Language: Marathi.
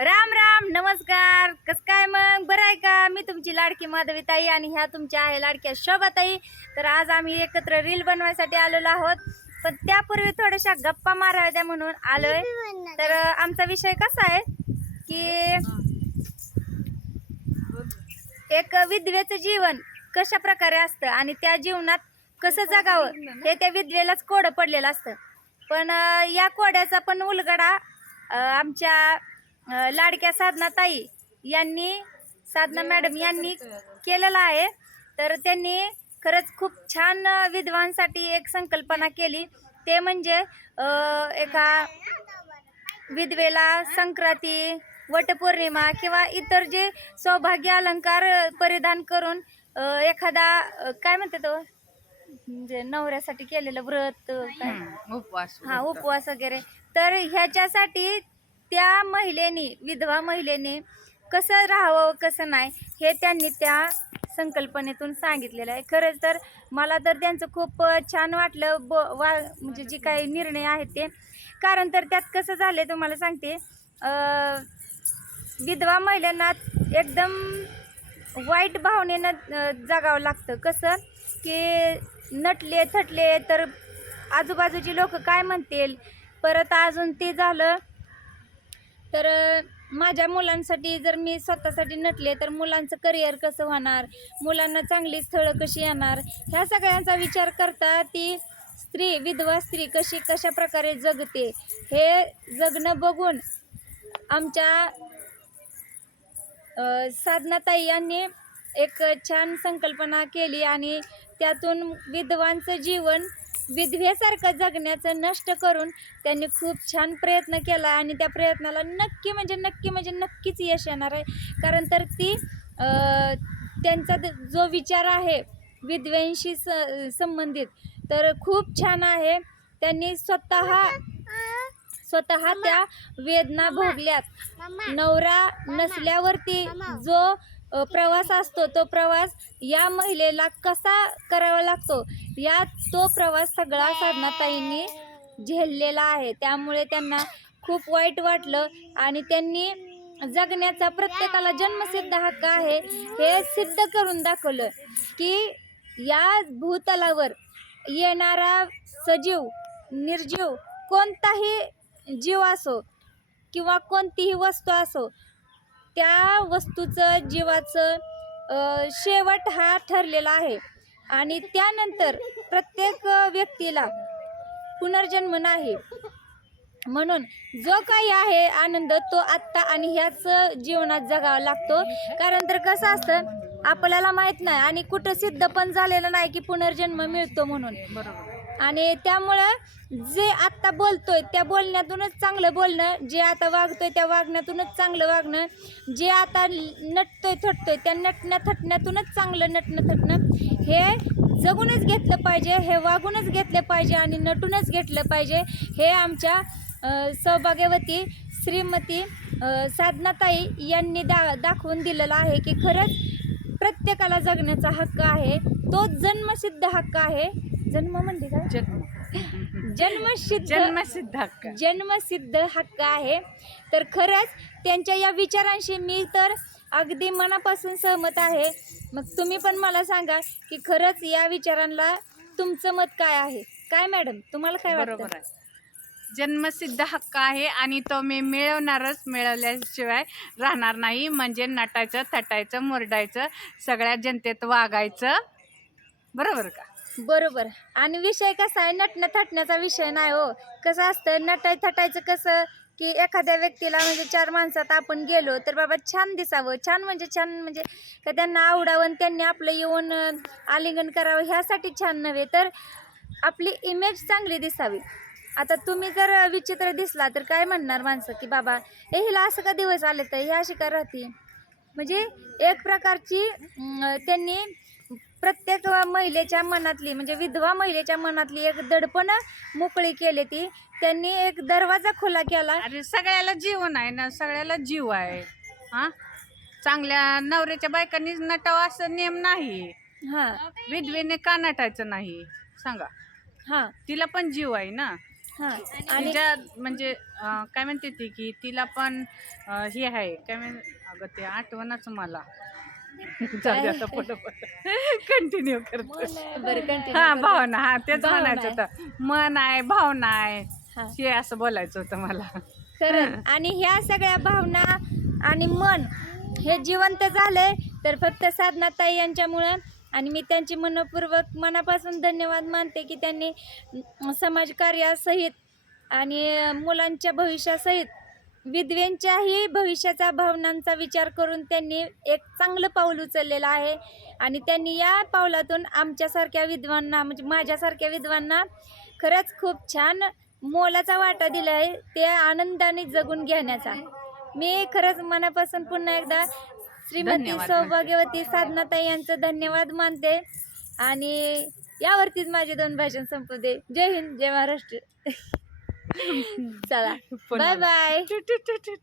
राम राम नमस्कार. कस काय मग? बरं आहे का? मी तुमची लाडकी माधवीताई आणि ह्या तुमच्या आहे लाडक्या शोभाताई. तर आज आम्ही एकत्र रील बनवायसाठी आलेलो आहोत. पण त्यापूर्वी थोड्याशा गप्पा माराव्या म्हणून आलोय. तर आमचा विषय कसा आहे की एक विधवेचं जीवन कशा प्रकारे असतं आणि त्या जीवनात कसं जगावं हे त्या विधवेलाच कोडं पडलेलं असतं. पण या कोड्याचा पण उलगडा आमच्या लाडक्या साधना ताई यांनी साधना मॅडम यांनी केलेला आहे. तर त्यांनी खरंच खूप छान विधवांसाठी एक संकल्पना केली. ते म्हणजे एका विधवेला संक्रांती वटपौर्णिमा किंवा इतर जे सौभाग्य अलंकार परिधान करून एखादा काय म्हणते तो? म्हणजे नवऱ्यासाठी केलेलं व्रत उपवास हा उपवास वगैरे. तर ह्याच्यासाठी त्या महिलेने विधवा महिलेने कसं राहावं कसं नाही हे त्यांनी त्या संकल्पनेतून सांगितलेलं आहे. खरंच तर मला तर त्यांचं खूप छान वाटलं ब वा म्हणजे जे काही निर्णय आहेत ते. कारण तर त्यात कसं झालं आहे तुम्हाला सांगते विधवा महिलांना एकदम वाईट भावनेनं जगावं लागतं. कसं? की नटले थटले तर आजूबाजूची लोक काय म्हणतील? परत अजून ते झालं तर माझ्या मुलांसाठी जर मी स्वतःसाठी नटले तर मुलांचं करिअर कसं होणार? मुलांना चांगली स्थळं कशी येणार? ह्या सगळ्यांचा विचार करता ती स्त्री विधवा स्त्री कशी कशा प्रकारे जगते हे जगणं बघून आमच्या साधनाताई यांनी एक छान संकल्पना केली आणि त्यातून विधवांचं जीवन विधवेसारखं जगण्याचं नष्ट करून त्यांनी खूप छान प्रयत्न केला आणि त्या प्रयत्नाला नक्की म्हणजे नक्की म्हणजे नक्कीच यश येणार आहे. कारण तर ती त्यांचा जो विचार आहे विधवेंशी स संबंधित तर खूप छान आहे. त्यांनी स्वतः स्वतः त्या वेदना भोगल्यात. नवरा नसल्यावरती जो प्रवास असतो तो प्रवास या महिलेला कसा करावा लागतो? या तो प्रवास सगळा साधनाताईंनी झेललेला आहे. त्यामुळे त्यांना खूप वाईट वाटलं आणि त्यांनी जगण्याचा प्रत्येकाला जन्मसिद्ध हक्क आहे हे सिद्ध करून दाखवलं की या भूतलावर येणारा सजीव निर्जीव कोणताही जीव असो किंवा कोणतीही वस्तू असो त्या वस्तूचं जीवाचं शेवट हा ठरलेला आहे. आणि त्यानंतर प्रत्येक व्यक्तीला पुनर्जन्म नाही. म्हणून जो काही आहे आनंद तो आत्ता आणि ह्याच जीवनात जगावा लागतो. कारण तर कसं असतं आपल्याला माहीत नाही आणि कुठं सिद्ध पण झालेलं नाही की पुनर्जन्म मिळतो म्हणून. बरोबर. आणि त्यामुळं जे आत्ता बोलतोय त्या बोलण्यातूनच चांगलं बोलणं जे आता वागतोय त्या वागण्यातूनच चांगलं वागणं जे आता नटतोय थटतोय त्या नटण्या थटण्यातूनच चांगलं नटणं थटणं हे जगूनच घेतलं पाहिजे हे वागूनच घेतलं पाहिजे आणि नटूनच घेतलं पाहिजे हे आमच्या अ, सौभाग्यवती श्रीमती साधनाताई यांनी दा दाखवून दिलेलं आहे की खरंच प्रत्येकाला जगण्याचा हक्क आहे तो जन्मसिद्ध हक्क आहे. जन्म म्हणजे काय? जन्म. जन्मसिद्ध जन्मसिद्ध हक्क. जन्मसिद्ध हक्क आहे. तर खरंच त्यांच्या या विचारांशी मी तर अगदी मनापासून सहमत आहे. मग तुम्ही पण मला सांगा की खरंच या विचारांना तुमचं मत काय आहे? काय मॅडम? तुम्हाला काय बरोबर आहे. जन्मसिद्ध हक्क आहे आणि तो मी मिळवणारच मिळवल्याशिवाय राहणार नाही. म्हणजे नटायचं थटायचं मुरडायचं सगळ्या जनतेत वागायचं. बरोबर का? बरोबर. आणि विषय कसा आहे? नटणं थटण्याचा विषय नाही हो. कसं असतं? नटाय थटायचं कसं? की एखाद्या व्यक्तीला म्हणजे चार माणसात आपण गेलो तर बाबा छान दिसावं. छान म्हणजे छान म्हणजे का त्यांना आवडावं आणि त्यांनी आपलं येऊन आलिंगन करावं ह्यासाठी छान नव्हे तर आपली इमेज चांगली दिसावी. आता तुम्ही जर विचित्र दिसला तर काय म्हणणार माणसं की बाबा हे हिला असं का दिवस आले तर हे अशी का राहते? म्हणजे एक प्रकारची त्यांनी प्रत्येक महिलेच्या मनातली म्हणजे विधवा महिलेच्या मनातली एक दडपण मोकळी केली ती. त्यांनी एक दरवाजा खुला केला. अरे सगळ्याला जीवन आहे ना सगळ्याला जीव आहे. हा? चांगल्या नवऱ्याच्या बायकांनीच नटावं असं नियम नाही. हा. विधवेने का नटायचं नाही? सांगा. हा. तिला पण जीव आहे ना? हा. आणि तिच्या म्हणजे अं, काय म्हणते ती की तिला पण अं, हे आहे. काय म्हण अगं ते आठवणच मला. कंटिन्यू करतो बरं कंटिन्यू हा भावना हा तेच भावना म्हणायचं होतं. मन आहे भावना आहे. हा. हे असं बोलायचं होतं मला. खरं आणि ह्या सगळ्या भावना आणि मन हे जिवंत झालंय तर फक्त साधना ताई यांच्यामुळं. आणि मी त्यांची मनपूर्वक मनापासून धन्यवाद मानते की त्यांनी समाजकार्यासहित आणि मुलांच्या भविष्यासहित विधवेंच्याही भविष्याचा भावनांचा विचार करून त्यांनी एक चांगलं पाऊल उचललेलं आहे. आणि त्यांनी या पावलातून आमच्यासारख्या विद्वांना म्हणजे माझ्यासारख्या विद्वांना खरंच खूप छान मोलाचा वाटा दिला आहे ते आनंदाने जगून घेण्याचा. मी खरंच मनापासून पुन्हा एकदा श्रीमती सौभाग्यवती साधनाताई यांचं धन्यवाद मानते. आणि यावरतीच माझे दोन भाषण संपू दे. जय हिंद जय महाराष्ट्र. चला पुन्हा. Bye by two to to to.